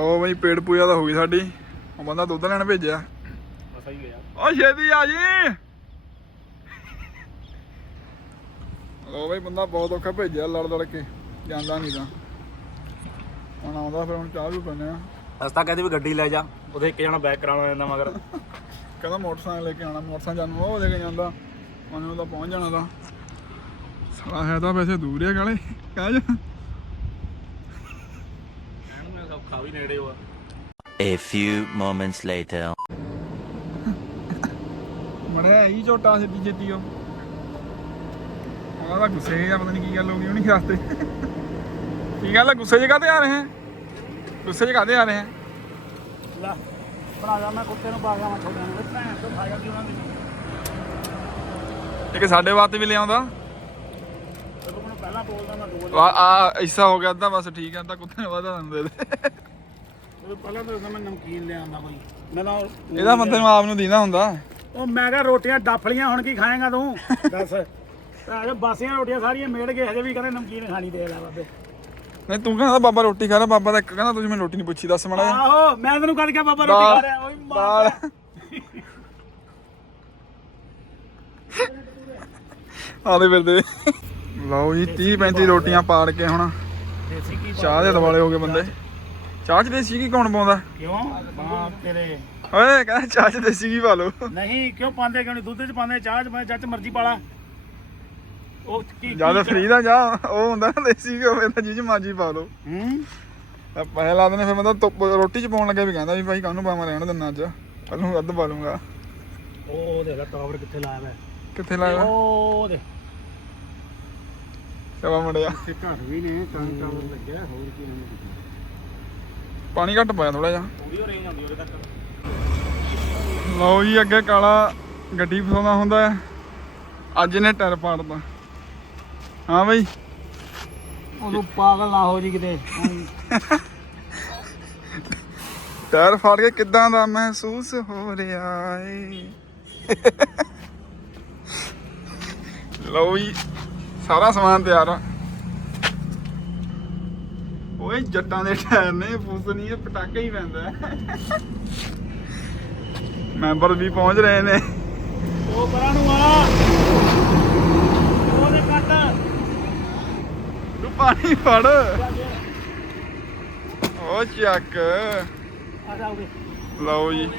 ਉਹ ਬਈ ਪੇੜ ਪੂਜਾ ਤਾਂ ਹੋ ਗਈ ਸਾਡੀ। ਉਹ ਬੰਦਾ ਦੁੱਧ ਲੈਣ ਭੇਜਿਆ। ਬਸ ਹੀ ਗਿਆ ਓ ਛੇਤੀ ਆ ਜੀ। ਉਹ ਬਈ ਬੰਦਾ ਬਹੁਤ ਔਖਾ ਭੇਜਿਆ ਲੜ ਲੜ ਕੇ। ਜਾਂਦਾ ਨਹੀਂ ਤਾਂ। ਹੁਣ ਆਉਂਦਾ ਫਿਰ ਹੁਣ ਚਾਹ ਵੀ ਪੀਂਦੇ ਆ। ਅਸਤਾ ਕਹਿੰਦੇ ਵੀ ਗੱਡੀ ਲੈ ਜਾ। ਉਹਦੇ ਇੱਕ ਜਣਾ ਬੈਕ ਕਰਾਉਣਾ ਜਾਂਦਾ ਮਗਰ। ਕਹਿੰਦਾ ਮੋਟਰਸਾਈਕਲ ਲੈ ਕੇ ਆਉਣਾ ਮੋਟਰਸਾਈਕਲ ਜਾਨੂੰ ਉਹ ਲੈ ਕੇ ਜਾਂਦਾ। ਉਹਨੇ ਉਹਦਾ ਪਹੁੰਚ ਜਾਣਾ ਤਾਂ। ਸਾਲਾ ਹੈ ਤਾਂ ਵੈਸੇ ਦੂਰ ਹੈ ਕਾਲੇ ਕਹਿ ਵੀ ਨੇੜੇ ਹੋ A few moments later. ਮੜਿਆ ਹੀ ਝੋਟਾ ਸਿੱਧੀ ਛੇਤੀ ਉਹ। ਉਹਦਾ ਗੁੱਸੇ ਜਿਹਾ ਪਤਾ ਨਹੀਂ ਕੀ ਗੱਲ ਹੋ ਗਈ ਉਹਨੀ ਵਾਸਤੇ ਕੀ ਗੱਲ ਹੈ ਗੁੱਸੇ ਜਿਹਾ ਕਾਹਤੇ ਆ ਰਹੇ ਹੈ ਗੁੱਸੇ ਜਿਹਾ ਕਾਹਤੇ ਆ ਰਹੇ ਹੈ ਲੈ ਬਣਾ ਜਾ ਮੈਂ ਕੁੱਤੇ ਨੂੰ ਬਾਗਾ ਮੈਂ ਛੋੜਿਆ ਨੂੰ। ਭੈਣ ਤੋਂ ਖਾਇਆ ਕਿ ਉਹਨਾਂ ਦੀ ਇੱਕ ਸਾਡੇ ਵਾਸਤੇ ਵੀ ਲਿਆਉਂਦਾ ਪਹਿਲਾਂ ਬੋਲਦਾ ਮੈਂ ਦੋ ਆ ਆ ਐਸਾ ਹੋ ਗਿਆ ਅੱਧਾ ਬਸ ਠੀਕ ਹੈ ਤਾਂ ਕੁੱਤੇ ਨੇ ਵਾਦਾ ਦਿੰਦੇ ਜਦੋਂ ਪਹਿਲਾਂ ਤਾਂ ਮੈਂ ਨਮਕੀਨ ਲਿਆਂਦਾ ਕੋਈ ਮੈਂ ਨਾ ਇਹਦਾ ਬੰਦੇ ਨੂੰ ਆਪ ਨੂੰ ਦੀਦਾ ਹੁੰਦਾ। ਉਹ ਮੈਂ ਕਿਹਾ ਰੋਟੀਆਂ ਡੱਫਲੀਆਂ ਹੁਣ ਕੀ ਖਾਏਗਾ ਤੂੰ? ਦੱਸ। ਤਾਂ ਬਾਸੀਆਂ ਰੋਟੀਆਂ ਸਾਰੀਆਂ ਮੇੜ ਕੇ ਹਜੇ ਵੀ ਕਹਿੰਦੇ ਨਮਕੀਨ ਖਾਣੀ ਦੇ ਲੈ ਬਾਬੇ। ਨਹੀਂ ਤੂੰ ਕਹਿੰਦਾ ਬਾਬਾ ਰੋਟੀ ਖਾ ਰਿਹਾ ਬਾਬਾ ਤਾਂ ਇੱਕ ਕਹਿੰਦਾ ਤੁਸੀਂ ਮੈਨੂੰ ਰੋਟੀ ਨਹੀਂ ਪੁੱਛੀ ਦੱਸ ਮੜਾ ਆਹੋ ਮੈਂ ਤੈਨੂੰ ਕੱਢ ਕੇ ਬਾਬਾ ਰੋਟੀ ਖਾ ਰਿਹਾ ਓਏ ਮਾਰ। ਦਾਲ ਆਦੇ ਫਿਰਦੇ। ਲਓ ਜੀ 30 35 ਰੋਟੀਆਂ ਪਾੜ ਕੇ ਹੁਣ ਦੇਸੀ ਕੀ ਚਾਹ ਦੇ ਦਿਵਾਲੇ ਹੋ ਗਏ ਬੰਦੇ। ਚਾਹ ਚ? ਦੇਸੀ ਕੀ ਕੌਣ ਪਾਉਂਦਾ? ਕਿਉਂ? ਹਾਂ ਤੇਰੇ ਓਏ ਕਹਿੰਦਾ ਚਾਹ ਚ ਦੇਸੀ ਕੀ ਪਾ ਲਓ। ਨਹੀਂ ਕਿਉਂ ਪਾਉਂਦੇ? ਕਿਉਂ ਨਹੀਂ? ਦੁੱਧ ਚ ਪਾਉਂਦੇ? ਚਾਹ ਚ ਪਾਉਂਦੇ ਜੱਜ ਮਰਜ਼ੀ ਪਾਲਾ ਉਹ ਕੀ ਜ਼ਿਆਦਾ ਫਰੀ ਦਾ ਜਾ ਉਹ ਹੁੰਦਾ ਨਾ ਦੇਸੀ ਹੋਵੇ ਤਾਂ ਜੀ ਮਾਜੀ ਪਾ ਲਓ। ਹੂੰ? ਤਾਂ ਪੈਸੇ ਲਾ ਦੇਣੇ ਫਿਰ ਮੈਂ ਤਾਂ ਰੋਟੀ ਚ ਪਾਉਣ ਲੱਗਿਆ ਵੀ ਕਹਿੰਦਾ ਵੀ ਭਾਈ ਕਾਹਨੂੰ ਪਾਵਾਂ ਰਹਿਣ ਦਿੰਨਾ ਅੱਜ। ਕੱਲ ਨੂੰ ਅੱਧ ਪਾ ਲੂੰਗਾ। ਉਹ ਦੇਖ ਲੈ ਟਾਵਰ ਕਿੱਥੇ ਲਾਇਆ ਵਾ। ਕਿੱਥੇ ਲਾਇਆ ਉਹ ਦੇ ਸਵਾ ਮੁੰਡਿਆ ਤੇ ਘਰ ਵੀ ਨੇ ਤਾਂ ਟਾਵਰ ਲੱਗਿਆ ਹੋਰ ਕੀ ਨਹੀਂ ਪਾਣੀ ਘੱਟ ਪਾਇਆ ਥੋੜਾ ਜਿਹਾ। ਥੋੜੀ ਹੋ ਰੇਂਜ ਆਉਂਦੀ ਉਹਦੇ ਤੱਕ। ਲਓ ਜੀ ਅੱਗੇ ਕਾਲਾ ਗੱਡੀ ਫਸਾਉਂਦਾ ਹੁੰਦਾ ਹੈ। ਅੱਜ ਨੇ ਟਾਇਰ ਪਾੜਦਾ ਹਾਂ ਬਈ। ਉਹਨੂੰ ਪਾਗਲ ਨਾ ਹੋ ਜੀ ਕਿਤੇ। ਟਾਇਰ ਫਾੜ ਕੇ ਕਿਦਾਂ ਦਾ ਮਹਿਸੂਸ ਹੋ ਰਿਹਾ ਏ? ਲਓ ਜੀ। ਸਾਰਾ ਸਮਾਨ ਤਿਆਰ ਆ। ਓਏ ਜੱਟਾਂ ਦੇ ਟਾਇਰ ਨੇ ਫੁੱਸ ਨਹੀਂ ਇਹ ਪਟਾਕਾ ਹੀ ਪੈਂਦਾ। ਮੈਂਬਰ ਵੀ ਪਹੁੰਚ ਰਹੇ ਨੇ। ਉਹ ਪਰਾਂ ਨੂੰ ਆ। ਉਹਦੇ ਕੱਟ। ਤੂੰ ਪਾਣੀ ਫੜ। ਓ ਚੱਕ। ਆ ਜਾਓਗੇ ਲਓ ਜੀ।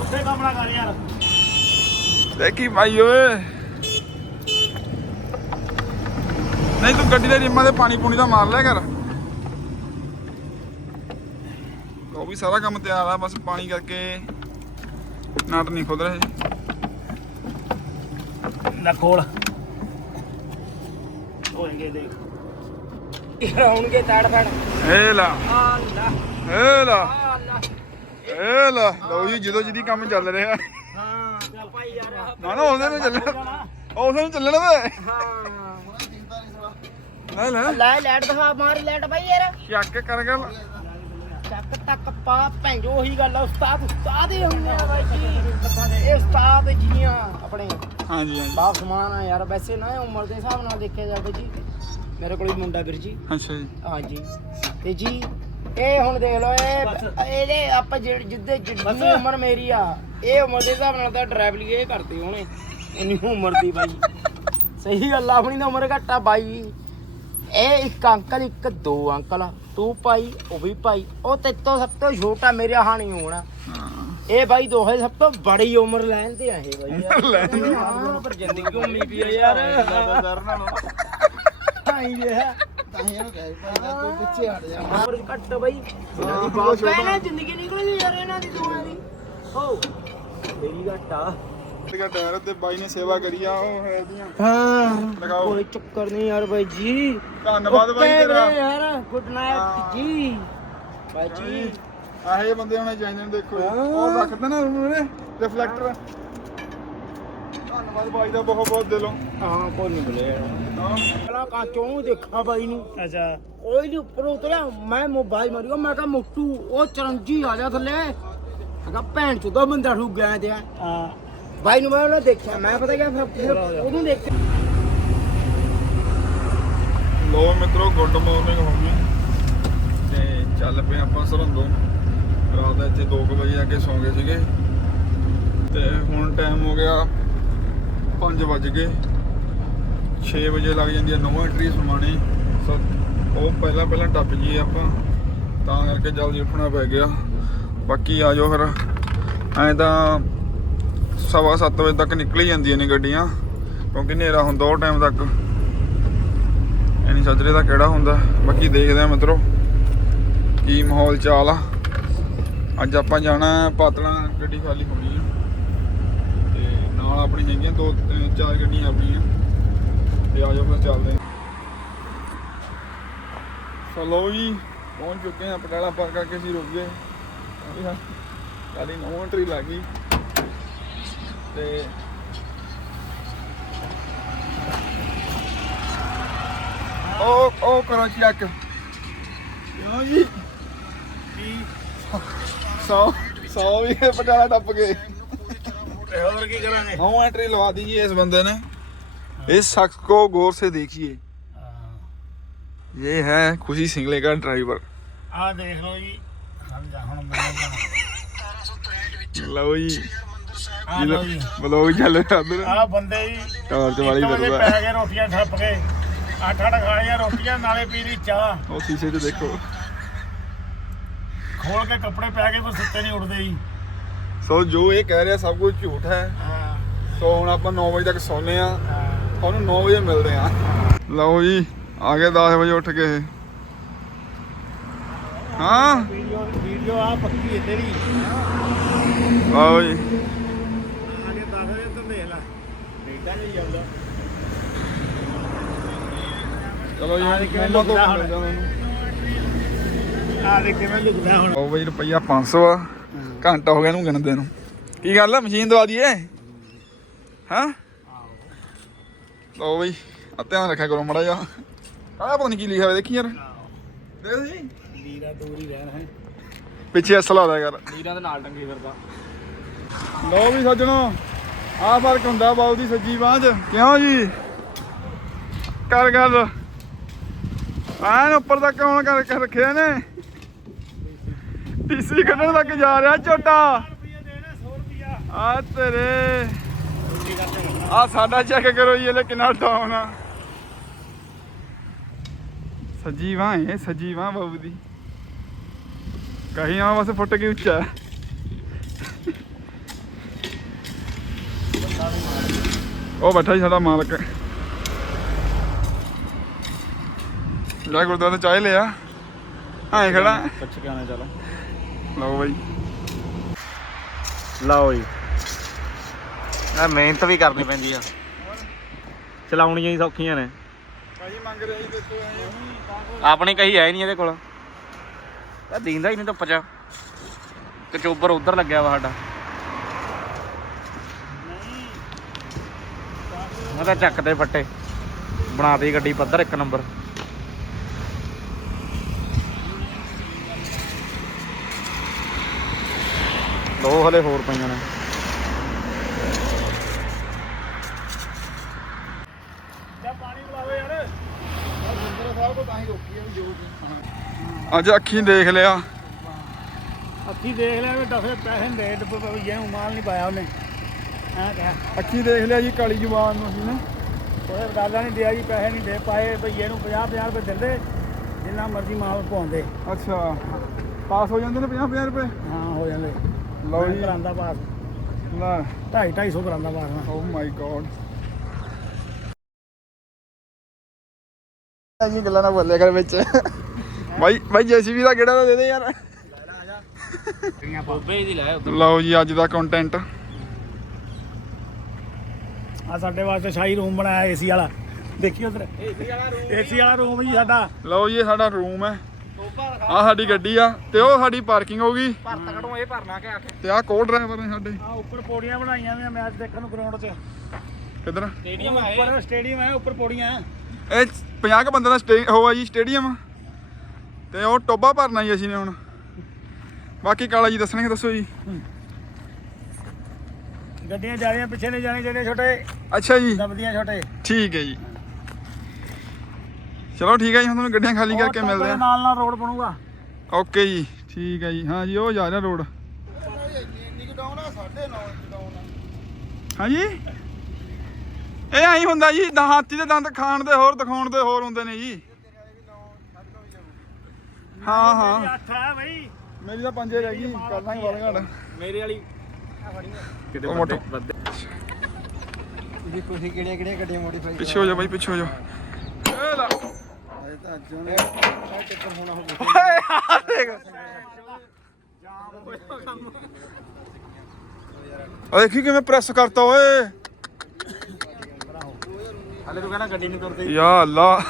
ਉੱਥੇ ਕੰਮ ਨਾ ਕਰ ਯਾਰ। ਦੇਖੀ ਭਾਈ ਓਏ। ਨਹੀਂ ਤੂੰ ਗੱਡੀ ਦੇ ਰਿਮਾਂ ਤੇ ਪਾਣੀ ਪੂਣੀ ਦਾ ਮਾਰ ਲਿਆ ਕਰ। ਉਹ ਵੀ ਸਾਰਾ ਕੰਮ ਤਿਆਰ ਆ ਬਸ ਪਾਣੀ ਕਰਕੇ ਨਟ ਨਹੀਂ ਖੁੱਲ ਰਹੇ। ਲੈ ਕੋਲ ਹੋਣਗੇ ਦੇਖ। ਇਹ ਆਉਣਗੇ ਤੜ ਫੜ। ਏ ਲਾ। ਅੱਲਾ ਏ ਲਾ। ਏ ਲਾ। ਲਓ ਜੀ ਜਦੋਂ ਜਿਹਦੀ ਕੰਮ ਚੱਲ ਰਿਹਾ। ਹਾਂ ਚੱਲ ਭਾਈ ਯਾਰ ਨਾ ਨਾ ਉਹਦੇ ਨੂੰ ਚੱਲਣਾ ਉਹਦੇ ਨੂੰ ਚੱਲਣਾ ਵੇ ਹਾਂ। ਲੈ ਲੈ। ਲੈ ਲੈਟ ਦਿਖਾ ਮਾਰ ਲੈਟ ਬਾਈ ਯਾਰ। ਚੱਕ ਕਰ ਗੱਲ। ਚੱਕ ਤੱਕ ਪਾ ਭੈਂਜੋ ਉਹੀ ਗੱਲ ਆ ਉਸਤਾਦ ਉਸਤਾਦ ਹੀ ਹੁੰਦੇ ਆ ਬਾਈ ਜੀ। ਇਹ ਉਸਤਾਦ ਜੀਆਂ ਆਪਣੇ ਹਾਂਜੀ ਹਾਂਜੀ। ਬਾਪ ਸਮਾਨ ਆ ਯਾਰ ਵੈਸੇ ਨਾ ਇਹ ਉਮਰ ਦੇ ਹਿਸਾਬ ਨਾਲ ਦੇਖਿਆ ਜਾਵੇ ਜੀ। ਮੇਰੇ ਕੋਲ ਵੀ ਮੁੰਡਾ ਵੀਰ ਜੀ। ਅੱਛਾ ਜੀ। ਹਾਂਜੀ। ਤੇ ਜੀ ਇਹ ਹੁਣ ਦੇਖ ਲਓ ਇਹ ਇਹਦੇ ਆਪਾਂ ਜਿਹੜੇ ਜਿੱਦੇ ਜਿੰਨੀ ਉਮਰ ਮੇਰੀ ਆ ਇਹ ਉਮਰ ਦੇ ਹਿਸਾਬ ਨਾਲ ਤਾਂ ਡਰਾਈਵਲੀ ਇਹ ਕਰਦੇ ਹੋਣੇ। ਇੰਨੀ ਉਮਰ ਦੀ ਬਾਈ। ਸਹੀ ਗੱਲ ਆ, ਆਪਣੀ ਤਾਂ ਉਮਰ ਘੱਟ ਆ ਬਾਈ। ਇਹ ਇੱਕ ਅੰਕਲ ਇੱਕ ਦੋ ਅੰਕਲ। ਆ। ਤੂੰ ਭਾਈ ਉਹ ਵੀ ਭਾਈ। ਉਹ ਤੇਤੋਂ ਸਭ ਤੋਂ ਛੋਟਾ ਮੇਰੇ ਹਾਣੀ ਹੋਣਾ। ਇਹ ਬਾਈ ਦੋਹੇ ਸਭ ਤੋਂ ਬੜੀ ਉਮਰ ਲੈਣ ਤੇ ਆ ਇਹ ਬਾਈ। ਯਾਰ ਹਾਂ, ਪਰ ਜ਼ਿੰਦਗੀ ਘੁੰਮੀ ਪਈ ਆ ਯਾਰ। ਤਾਂ ਹੀ ਇਹ ਹੈ ਤੂੰ ਪਿੱਛੇ ਹਟ ਜਾ। ਉਮਰ ਘੱਟ ਬਾਈ। ਪਹਿਲਾਂ ਜ਼ਿੰਦਗੀ ਨਿਕਲਦੀ ਯਾਰ ਇਹਨਾਂ ਦੀ ਦੋਵਾਂ ਦੀ। ਹੋ ਤੇਰੀ ਘੱਟ ਆ। ਟਿਕਾ ਟਾਇਰ ਤੇ ਬਾਈ ਨੇ ਸੇਵਾ ਕਰੀ ਆ ਉਹ ਹੈ ਦੀਆਂ ਹਾਂ। ਲਗਾਓ। ਕੋਈ ਚੱਕਰ ਨਹੀਂ ਯਾਰ ਬਾਈ ਜੀ। ਧੰਨਵਾਦ ਬਾਈ Okay ਤੇਰਾ। ਵੀਰੇ ਯਾਰ ਗੁੱਡ ਨਾਈਟ ਜੀ। ਬਾਈ ਜੀ। ਆਹੇ ਬੰਦੇ ਹੋਣੇ ਚਾਹੀਦੇ ਨੇ ਦੇਖੋ ਜੀ। ਉਹ ਰੱਖਦੇ ਨਾ ਉਹਨੇ ਰਿਫਲੈਕਟਰ। ਧੰਨਵਾਦ ਬਾਈ ਦਾ ਬਹੁਤ ਬਹੁਤ ਦਿਲੋਂ। ਹਾਂ ਕੋਈ ਨਹੀਂ ਬਲੇ ਹਾਂ। ਪਹਿਲਾਂ ਕਾਚੋਂ ਦੇਖਾ ਬਾਈ ਨੂੰ। ਅੱਛਾ। ਕੋਈ ਨਹੀਂ ਉੱਪਰ ਉਤਰਿਆ ਮੈਂ ਮੋਬਾਈਲ ਮਾਰਿਆ ਮੈਂ ਕਿਹਾ ਮੋਟੂ ਉਹ ਚਰੰਜੀ ਆ ਜਾ ਥੱਲੇ। ਮੈਂ ਕਿਹਾ ਭੈਣ ਚੋਦਾ ਬੰਦਾ ਠੁੱਕ ਗਿਆ ਤੇ। ਹਾਂ। ਬਾਈ ਨੂੰ ਮੈਂ ਉਹਨੇ ਦੇਖਿਆ, ਮੈਂ ਪਤਾ ਕਿਆ ਫਿਰ- ਉਹਨੂੰ ਦੇਖਿਆ। ਲੋ ਮਿੱਤਰੋ, ਗੁੱਡ ਮਾਰਨਿੰਗ ਹੋ ਗਈ। ਤੇ ਚੱਲ ਪਏ ਆਪਾਂ ਸਰਹੰਦੋਂ। ਰਾਤ ਦਾ ਇੱਥੇ 2 ਵਜੇ ਆ ਕੇ ਸੌਂ ਗਏ ਸੀਗੇ। ਤੇ ਹੁਣ ਟਾਈਮ ਹੋ ਗਿਆ 5 ਵਜ ਗਏ। 6 ਵਜੇ ਲੱਗ ਜਾਂਦੀ ਹੈ ਨੌ ਐਂਟਰੀ ਸਮਾਣੀ। ਉਹ ਪਹਿਲਾਂ ਪਹਿਲਾਂ ਟੱਪ ਜੀ ਆਪਾਂ। ਤਾਂ ਕਰਕੇ ਜਲਦੀ ਉੱਠਣਾ ਪੈ ਗਿਆ। ਬਾਕੀ ਆ ਜਾਓ ਫਿਰ। ਐਂ ਤਾਂ ਸਵਾ ਸੱਤ ਵਜੇ ਤੱਕ ਨਿਕਲੀ ਜਾਂਦੀਆਂ ਨੇ ਗੱਡੀਆਂ, ਕਿਉਂਕਿ ਹਨੇਰਾ ਹੁੰਦਾ ਉਹ ਟਾਈਮ ਤੱਕ। ਐਨੀ ਸੱਜਰੇ ਦਾ ਕਿਹੜਾ ਹੁੰਦਾ? ਬਾਕੀ ਦੇਖਦੇ ਆ ਮਿੱਤਰੋ, ਕੀ ਮਾਹੌਲ ਚਾਲ ਆ। ਅੱਜ ਆਪਾਂ ਜਾਣਾ ਹੈ ਪਾਤਲਾ ਗੱਡੀ ਖਾਲੀ ਹੋਣੀ ਆ। ਤੇ ਨਾਲ ਆਪਣੀ ਹੈਗੀਆਂ ਦੋ ਚਾਰ ਗੱਡੀਆਂ ਆਪਣੀਆਂ। ਤੇ ਆ ਜਾਓ ਫਿਰ ਚੱਲਦੇ ਆ ਚਲੋ ਜੀ, ਪਹੁੰਚ ਚੁੱਕੇ ਆ ਪਟਾਲਾ ਪਾਰ ਕਰਕੇ ਅਸੀਂ ਰੁਕ ਗਏ। ਕਾਲੀ ਨੌ ਐਂਟਰੀ ਲੱਗ ਗਈ। ਤੇ ਉਹ ਉਹ ਕਰੋ ਚੈੱਕ ਕਿਉਂ ਜੀ ਸੌ ਸੌ ਵੀ ਇਹ ਪਟਾਲਾ ਟੱਪ ਗਏ ਤੇ ਹੋਰ ਕੀ ਕਰਾਂਗੇ नौ एंट्री लगा दीजिए इस बंदे ने इस शख्स को गौर से देखिए ये है खुशी सिंगले का ड्राइवर ਆਹ ਦੇਖ ਲਓ ਜੀ ਸਮਝਾ ਹੁਣ ਬਣਾਉਂਦਾ लो जी ਬਲੌਗ ਚੱਲ ਰਿਹਾ ਉਧਰ ਆ ਬੰਦੇ ਹੀ ਟਾਰਚ ਵਾਲੀ ਦਰਵਾ ਪੈ ਗਏ ਰੋਟੀਆਂ ਛੱਪ ਕੇ। ਅੱਠ ਅੱਠ ਖਾਣੀਆਂ ਰੋਟੀਆਂ ਨਾਲੇ ਪੀ ਲਈ ਚਾਹ। ਉਹ ਸ਼ੀਸ਼ੇ 'ਚ ਦੇਖੋ। ਖੋਲ ਕੇ ਕੱਪੜੇ ਪੈ ਗਏ ਪਰ ਸੁੱਤੇ ਨਹੀਂ ਉੱਠਦੇ ਜੀ। ਸੋ ਜੋ ਇਹ ਕਹਿ ਰਿਹਾ ਸਭ ਕੁਝ ਝੂਠ ਹੈ। ਸੋ ਹੁਣ ਆਪਾਂ 9 ਵਜੇ ਤੱਕ ਸੌਂਦੇ ਆ ਉਹਨੂੰ 9 ਵਜੇ ਮਿਲਦੇ ਆ ਲਓ ਜੀ ਆ ਗਏ 10 ਵਜੇ ਉੱਠ ਕੇ। ਹਾਂ। ਵੀਡੀਓ ਆ ਪੱਕੀ ਹੈ ਤੇਰੀ। ਆਓ ਜੀ। ਚਲੋ ਜੀ ਆ ਦੇਖਿਓ ਮੰਮਾ ਤੋਂ ਲੁਕਦਾ ਹੁਣ। ਮਿਲਦਾ ਮੈਨੂੰ। ਆ ਦੇਖ ਕਿਵੇਂ ਲੁਕਦਾ ਹੁਣ। ਉਹ ਬਈ ਰੁਪਈਆ 500 ਆ। ਘੰਟਾ ਹੋ ਗਿਆ ਇਹਨੂੰ ਗਿਣਦੇ ਨੂੰ। ਕੀ ਗੱਲ ਆ ਮਸ਼ੀਨ ਦਵਾ ਦਈਏ? ਹਾਂ? ਲਓ ਬਈ ਆ ਧਿਆਨ ਰੱਖਿਆ ਕਰੋ ਮੜਾ ਜਾ ਆਹ ਪਤਾ ਨਹੀਂ ਕੀ ਲਿਖਿਆ ਹੋਇਆ ਦੇਖੀ ਯਾਰ। ਦੇਖ ਜੀ। ਵੀਰਾ ਦੂਰ ਹੀ ਰਹਿਣਾ ਹੈ। ਪਿੱਛੇ ਅਸਲ ਆਦਾ ਯਾਰ ਵੀਰਾ ਦੇ ਨਾਲ ਟੰਗੀ ਫਿਰਦਾ। ਲਓ ਵੀ ਸੱਜਣੋ ਆਹ ਫ਼ਰਕ ਹੁੰਦਾ ਬਾਉ ਦੀ ਸੱਜੀ ਬਾਂਹ 'ਚ ਕਿਉਂ ਜੀ? ਕਰ ਗੱਲ ਆਹ ਉੱਪਰ ਤੱਕ ਆਉਣ ਕਰ ਰੱਖਿਆ ਨੇ। ਟੀਸੀ ਕੱਢਣ ਤੱਕ ਜਾ ਰਿਹਾ ਝੋਟਾ। ਆ ਤੇਰੇ। ਆ ਸਾਡਾ ਚੈੱਕ ਕਰੋ ਜੀ ਇਹ ਕਿੰਨਾ ਡਾਊਨ ਆ। ਸੱਜੀ ਵਾਂ ਹੈ ਸੱਜੀ ਬਾਂਹ ਬਾਬੂ ਦੀ। ਕਹੀਂ ਆ ਬਸ ਫੁੱਟ ਕੇ ਉੱਚਾ। ਉਹ ਬੈਠਾ ਜੀ ਸਾਡਾ ਮਾਲਕ। ਲੈ ਗੁਰਦੁਆਰਾ ਤੋਂ ਚਾਹ ਲਿਆ। ਹਾਂ ਖੜਾ। ਕੱਚ ਕੇ ਆਣੇ ਚਲੋ ਲਓ ਬਾਈ। ਲਓ ਜੀ। ਆ ਮਿਹਨਤ ਵੀ ਕਰਨੀ ਪੈਂਦੀ ਆ। ਚਲਾਉਣੀਆਂ ਹੀ ਸੌਖੀਆਂ ਨੇ। ਭਾਈ ਮੰਗ ਰਿਹਾ ਜੀ ਦੇਖੋ ਆਪਣੀ ਕਹੀ ਹੈ ਨਹੀਂ ਇਹਦੇ ਕੋਲ। ਤਾਂ ਦੀਂਦਾ ਹੀ ਨਹੀਂ ਧੁੱਪ ਚ। ਕਚੋਬਰ ਉਧਰ ਲੱਗਿਆ ਵਾ ਸਾਡਾ। ਮੈਂ ਤਾਂ ਚੱਕ ਦੇ ਫੱਟੇ। ਬਣਾਤੀ ਗੱਡੀ ਪੱਧਰ ਇੱਕ ਨੰਬਰ। ਦੋ ਹਲੇ ਹੋਰ ਪਈਆਂ ਨੇ। ਜਾ ਪਾਣੀ ਬੁਲਾਓ ਯਾਰ। ਅੱਜ ਅੱਖੀਂ ਦੇਖ ਲਿਆ। ਅੱਖੀ ਦੇਖ ਲਿਆ ਵੀ ਦਫੇ ਪੈਸੇ ਦੇ ਭਈਏ ਨੂੰ ਮਾਲ ਨਹੀਂ ਪਾਇਆ ਉਹਨੇ। ਐ ਕਹਿ। ਅੱਖੀਂ ਦੇਖ ਲਿਆ ਜੀ ਕਾਲੀ ਜ਼ੁਬਾਨ ਨੂੰ ਅਸੀਂ ਨਾ। ਕੋਈ ਗਾਲਾਂ ਨਹੀਂ ਦਿਆ ਜੀ ਪੈਸੇ ਨਹੀਂ ਦੇ ਪਾਏ ਭਈਏ ਨੂੰ 50 50 ਰੁਪਏ ਦਿੰਦੇ ਜਿੰਨਾ ਮਰਜ਼ੀ ਮਾਲ ਪਵਾਉਂਦੇ ਅੱਛਾ। ਪਾਸ ਹੋ ਜਾਂਦੇ ਨੇ 50 50 ਰੁਪਏ? ਹਾਂ ਹੋ ਜਾਂਦੇ। ਲਓ ਜੀ। ਕਰਾਂਦਾ ਪਾਸ। ਲੈ 2.5 250 ਕਰਾਂਦਾ ਪਾਸ ਮੈਂ ਓ ਮਾਈ ਗੋਡ ਇਹ ਗੱਲਾਂ ਨਾ ਬੋਲਿਆ ਕਰ ਵਿੱਚ। ਬਾਈ ਬਾਈ ਜੈਸੀਬੀ ਦਾ ਕਿਹੜਾ ਦਾ ਦੇ ਦੇ ਯਾਰ? ਬੋਬੇ ਦੀ ਲੈ ਲਓ ਜੀ ਅੱਜ ਦਾ ਕੰਟੈਂਟ ਆ ਸਾਡੇ ਵਾਸਤੇ ਸ਼ਾਹੀ ਰੂਮ ਬਣਾਇਆ ਏਸੀ ਵਾਲਾ। ਦੇਖੀ ਉਧਰ? ਏਸੀ ਵਾਲਾ ਰੂਮ ਜੀ ਸਾਡਾ। ਲਓ ਜੀ ਇਹ ਸਾਡਾ ਰੂਮ ਹੈ। ਆ ਸਾਡੀ ਗੱਡੀ ਆ ਤੇ ਉਹ ਸਾਡੀ ਪਾਰਕਿੰਗ ਹੋ ਗਈ। ਭਰਤ ਕਢੋ ਇਹ ਭਰਨਾ ਕਿ ਆ ਕੇ ਤੇ ਆ ਕੋ ਡਰਾਈਵਰ ਨੇ ਸਾਡੇ। ਆ ਉੱਪਰ ਪੌੜੀਆਂ ਬਣਾਈਆਂ ਨੇ ਮੈਚ ਦੇਖਣ ਨੂੰ ਗਰਾਊਂਡ 'ਚ। ਕਿੱਧਰ ਸਟੇਡੀਅਮ ਉੱਪਰ ਸਟੇਡੀਅਮ ਹੈ ਉੱਪਰ ਪੌੜੀਆਂ ਇਹ 50 ਕ ਬੰਦੇ ਦਾ ਸਟੇ ਹੋਆ ਜੀ ਸਟੇਡੀਅਮ ਤੇ ਉਹ ਟੋਬਾ ਭਰਨਾ ਜੀ ਅਸੀਂ ਨੇ ਹੁਣ। ਬਾਕੀ ਕਾਲਾ ਜੀ ਦੱਸਣਗੇ ਦੱਸੋ ਜੀ। ਗੱਡੀਆਂ ਜਾ ਰਹੀਆਂ ਪਿੱਛੇ ਨਹੀਂ ਜਾਣੇ ਜਿਹੜੇ ਛੋਟੇ। ਅੱਛਾ ਜੀ। ਦਬਦੀਆਂ ਛੋਟੇ। ਠੀਕ ਹੈ ਜੀ। ਚਲੋ ਠੀਕ ਹੈ ਜੀ ਹੁਣ ਤੁਹਾਨੂੰ ਗੱਡੀਆਂ ਖਾਲੀ ਕਰਕੇ ਮਿਲਦੇ ਆ। ਨਾਲ ਨਾਲ ਰੋਡ ਬਣੂਗਾ। ਓਕੇ ਜੀ ਠੀਕ ਹੈ ਜੀ। ਹਾਂ ਜੀ ਉਹ ਜਾ ਰਿਹਾ ਰੋਡ। ਹਾਂਜੀ? ਇਹ ਐਂ ਹੁੰਦਾ ਜੀ ਹਾਥੀ ਦੇ ਦੰਦ ਖਾਣ ਦੇ ਹੋਰ ਦਿਖਾਉਣ ਦੇ ਹੋਰ ਹੁੰਦੇ ਨੇ ਜੀ। ਹਾਂ ਹਾਂ। ਅੱਠ ਆ ਬਈ। ਮੇਰੀ ਤਾਂ ਪੰਜੇ ਰਹਿ ਗਈ ਕਰ ਲਾਂਗੇ ਵਾਲ ਘੜ ਮੇਰੇ ਵਾਲੀ ਕਿਤੇ ਉਹ ਮੋਟੋ। ਇਹ ਕੋਈ ਕਿਹੜੀਆਂ ਕਿਹੜੀਆਂ ਗੱਡੀਆਂ ਮੋਡੀਫਾਈ ਪਿੱਛੇ ਹੋ ਜਾ ਬਾਈ ਪਿੱਛੇ ਹੋ ਜਾ ਇਹ ਲੈ। ਤਾਂ ਅੱਜ ਉਹਨੇ ਚੱਕਰ ਹੋਣਾ ਹੋਊਗਾ ਓਏ ਆ ਦੇਖ ਓਏ ਦੇਖੀ ਕਿਵੇਂ ਪ੍ਰੈਸ ਕਰਤਾ ਓਏ। ਹਲੇ ਤੂੰ ਕਹਿੰਦਾ ਗੱਡੀ ਨਹੀਂ ਤੁਰਦੀ। ਯਾ ਅੱਲਾ।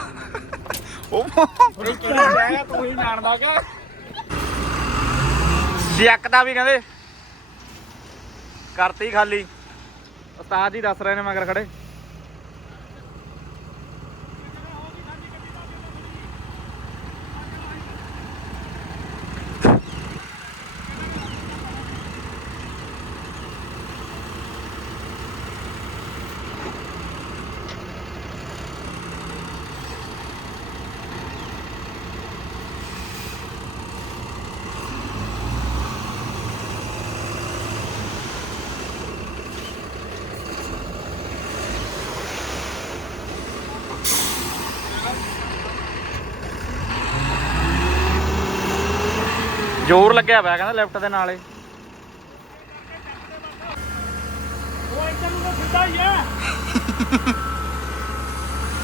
ਉਹ ਤੂੰ ਹੀ ਜਾਣਦਾ ਕਿ ਚੱਕ ਦਾ ਵੀ ਕਹਿੰਦੇ। ਕਰਤੀ ਖਾਲੀ। ਉਸਤਾਦ ਹੀ ਦੱਸ ਰਹੇ ਨੇ ਮਗਰ ਖੜੇ। ਜ਼ੋਰ ਲੱਗਿਆ ਪਿਆ ਕਹਿੰਦਾ ਲੈਫਟ ਦੇ ਨਾਲੇ ਉਹ ਇੱਧਰ ਨੂੰ ਤਾਂ ਸਿੱਧਾ ਹੀ। ਆ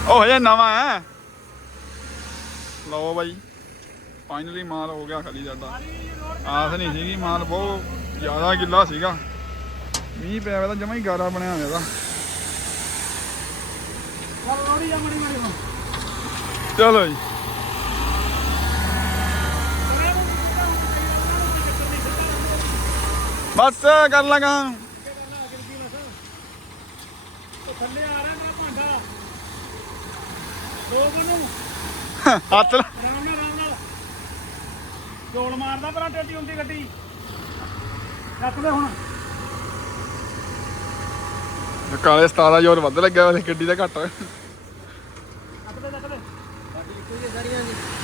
ਉਹ ਹਜੇ ਨਵਾਂ ਹੈ। ਲਓ ਬਾਈ ਫਾਈਨਲੀ ਮਾਲ ਹੋ ਗਿਆ ਖਾਲੀ ਸਾਡਾ। ਆਸ ਨਹੀਂ ਸੀਗੀ, ਮਾਲ ਬਹੁਤ ਜ਼ਿਆਦਾ ਗਿੱਲਾ ਸੀਗਾ। ਮੀਂਹ ਪਿਆ ਹੋਇਆ ਜਮਾ ਹੀ ਗਾਰਾ ਬਣਿਆ ਹੋਇਆ ਦਾ ਚੱਲ ਰੋੜੀ ਮੜੀ ਮੜੀ ਨੂੰ ਚਲੋ ਜੀ ਬਸ ਕਰ ਲਗਾ। ਉਹ ਥੱਲੇ ਆ ਰਿਹਾ ਮੇਰਾ ਭਾਂਡਾ ਦੋ ਨੂੰ ਹੱਥ ਲਾ- ਆਰਾਮ ਨਾਲ ਆਰਾਮ ਨਾਲ ਢੋਲ ਮਾਰਦਾ ਪਰਾਂ ਟੇਡੀ ਹੁੰਦੀ ਗੱਡੀ। ਚੱਕ ਦੇ ਹੁਣ। ਕਾਲੇ ਸਤਾਰਾ ਦਾ ਜ਼ੋਰ ਵੱਧ ਲੱਗਿਆ ਵਾਲੇ ਗੱਡੀ ਦਾ ਘੱਟ। ਚੱਕ ਦੇ ਚੱਕ ਦੇ।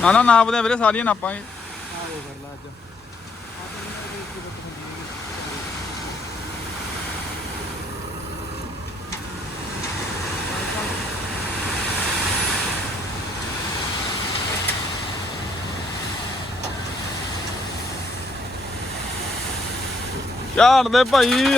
ਨਾ ਨਾ ਨਾਪਦੇ ਆ ਵੀਰੇ ਸਾਰੀਆਂ ਨਾਪਾਂਗੇ ਝਾੜ ਦੇ ਭਾਈ